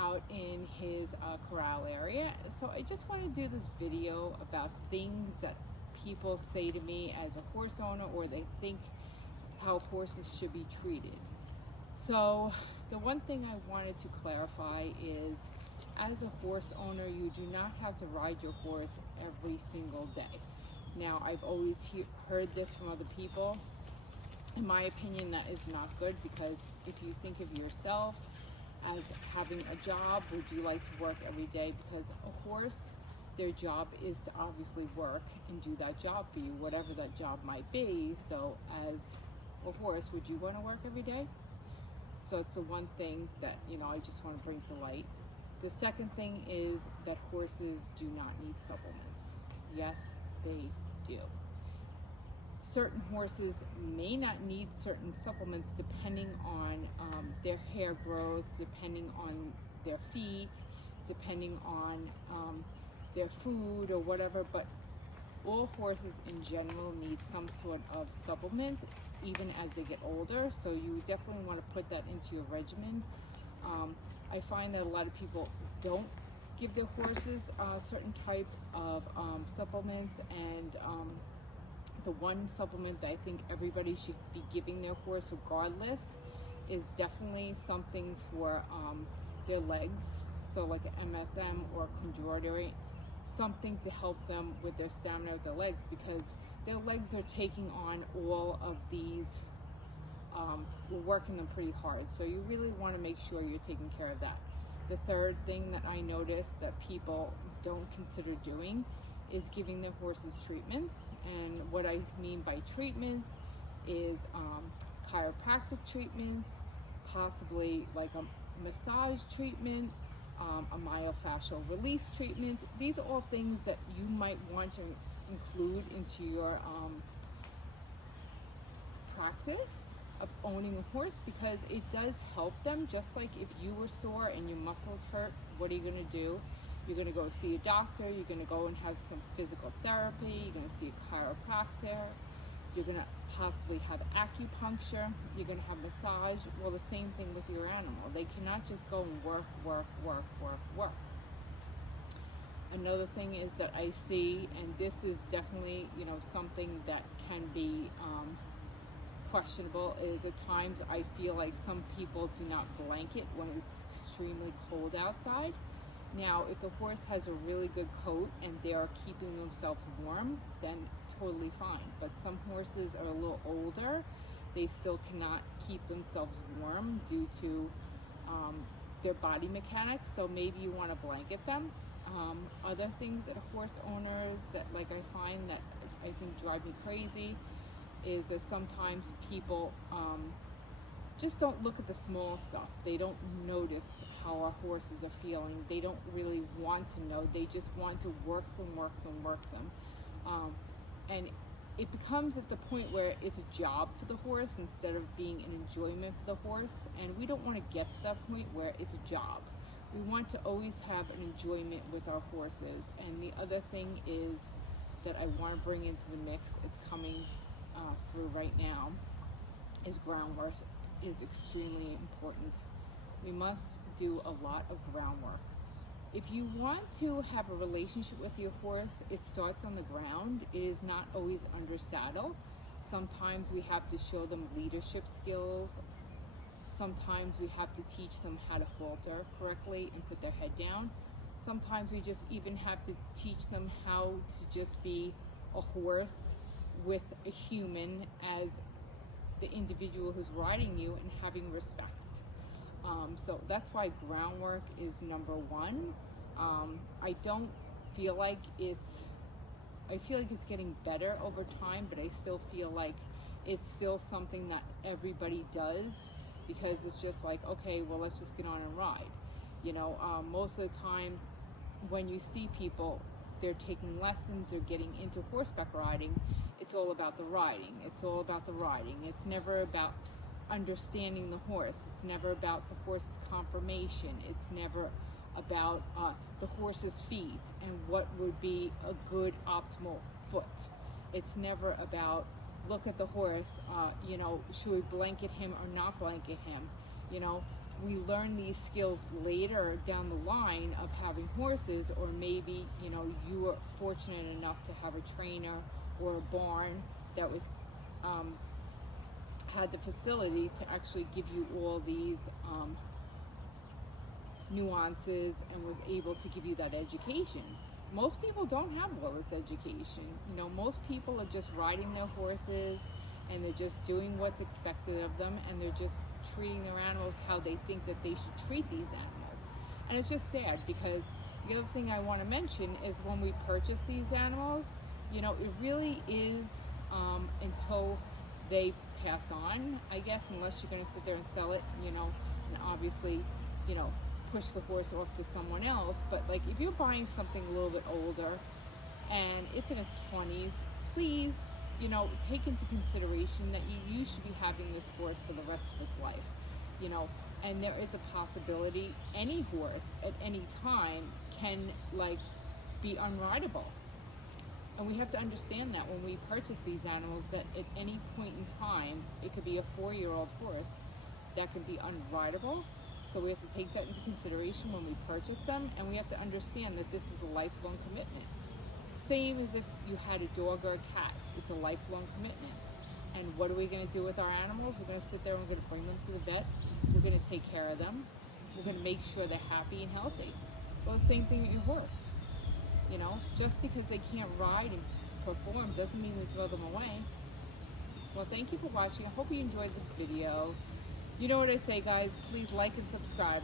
out in his corral area. So I just want to do this video about things that people say to me as a horse owner, or they think how horses should be treated. So the one thing I wanted to clarify is, as a horse owner, you do not have to ride your horse every single day. Now, I've always heard this from other people. In my opinion, that is not good, because if you think of yourself as having a job, would you like to work every day? Because a horse, their job is to obviously work and do that job for you, whatever that job might be. So as a horse, would you want to work every day? So it's the one thing that, I just want to bring to light. The second thing is that horses do not need supplements. Yes, they do. Certain horses may not need certain supplements depending on their hair growth, depending on their feet, depending on their food or whatever, but all horses in general need some sort of supplement even as they get older. So you definitely want to put that into your regimen. I find that a lot of people don't give their horses certain types of supplements, and the one supplement that I think everybody should be giving their horse regardless is definitely something for their legs. So like an MSM or Condority, something to help them with their stamina with their legs, because their legs are taking on all of these, we're working them pretty hard. So you really want to make sure you're taking care of that. The third thing that I noticed that people don't consider doing is giving their horses treatments. And what I mean by treatments is chiropractic treatments, possibly like a massage treatment, a myofascial release treatment. These are all things that you might want to include into your practice of owning a horse, because it does help them. Just like if you were sore and your muscles hurt, what are you going to do? You're going to go see a doctor, you're going to go and have some physical therapy, you're going to see a chiropractor, you're going to possibly have acupuncture, you're going to have massage. Well, the same thing with your animal. They cannot just go and work. Another thing is that I see, and this is definitely, something that can be questionable, is at times I feel like some people do not blanket when it's extremely cold outside. Now, if the horse has a really good coat and they are keeping themselves warm, then totally fine. But some horses are a little older. They still cannot keep themselves warm due to their body mechanics. So maybe you want to blanket them. Other things that horse owners that I find that I think drive me crazy is that sometimes people just don't look at the small stuff. They don't notice how our horses are feeling. They don't really want to know. They just want to work them. And it becomes at the point where it's a job for the horse instead of being an enjoyment for the horse. And we don't want to get to that point where it's a job. We want to always have an enjoyment with our horses. And the other thing is that I want to bring into the mix, it's coming through right now, is groundwork is extremely important. We must do a lot of groundwork. If you want to have a relationship with your horse, it starts on the ground. It is not always under saddle. Sometimes we have to show them leadership skills. Sometimes we have to teach them how to halter correctly and put their head down. Sometimes we just even have to teach them how to just be a horse with a human as the individual who's riding you, and having respect. So that's why groundwork is number one. I don't feel like I feel like it's getting better over time, but I still feel like it's still something that everybody does, because it's just like, okay, well, let's just get on and ride. Most of the time when you see people, they're taking lessons, they're getting into horseback riding, it's all about the riding. It's never about understanding the horse. It's never about the horse's conformation. It's never about the horse's feet and what would be a good optimal foot. It's never about, look at the horse, should we blanket him or not blanket him? we learn these skills later down the line of having horses, or maybe, you know, you were fortunate enough to have a trainer or a barn that was had the facility to actually give you all these nuances and was able to give you that education. Most people don't have all this education. You know, most people are just riding their horses and they're just doing what's expected of them, and they're just treating their animals how they think that they should treat these animals. And it's just sad, because the other thing I want to mention is when we purchase these animals, you know, it really is until they pass on, I guess, unless you're going to sit there and sell it, you know, and obviously, you know, push the horse off to someone else. But like, if you're buying something a little bit older and it's in its 20s, please, you know, take into consideration that you should be having this horse for the rest of its life, you know, and there is a possibility any horse at any time can like be unrideable. And we have to understand that when we purchase these animals, that at any point in time, it could be a 4-year-old horse that can be unrideable. So we have to take that into consideration when we purchase them, and we have to understand that this is a lifelong commitment. Same as if you had a dog or a cat, it's a lifelong commitment. And what are we going to do with our animals? We're going to sit there and we're going to bring them to the vet. We're going to take care of them. We're going to make sure they're happy and healthy. Well, the same thing with your horse. You know, just because they can't ride and perform doesn't mean we throw them away. Well, thank you for watching. I hope you enjoyed this video. You know what I say, guys. Please like and subscribe.